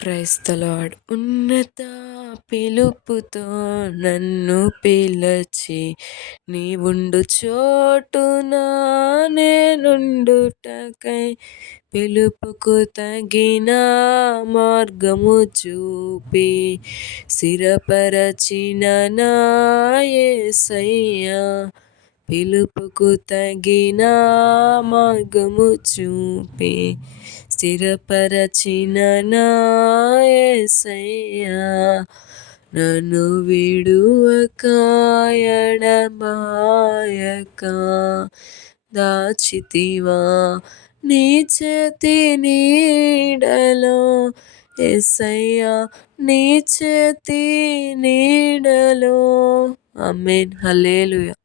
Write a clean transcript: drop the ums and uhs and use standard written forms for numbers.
Praise the lord. ఉన్నత పిలుపుతో నన్ను పిలచి నీవుండు చోటున నేనుండుటకై పిలుపుకు తగిన మార్గము చూపి స్థిరపరచిన నా యేసయ్యా, పిలుపుకు తగిన మార్గము చూపి స్థిరపరచిన నా యేసయ్యా, నన్ను విడువక ఎడబాయక దాచితివా నీ చేతి నీడలో. యేసయ్యా, నీ చేతి నీడలో. ఆమేన్. హల్లెలూయా.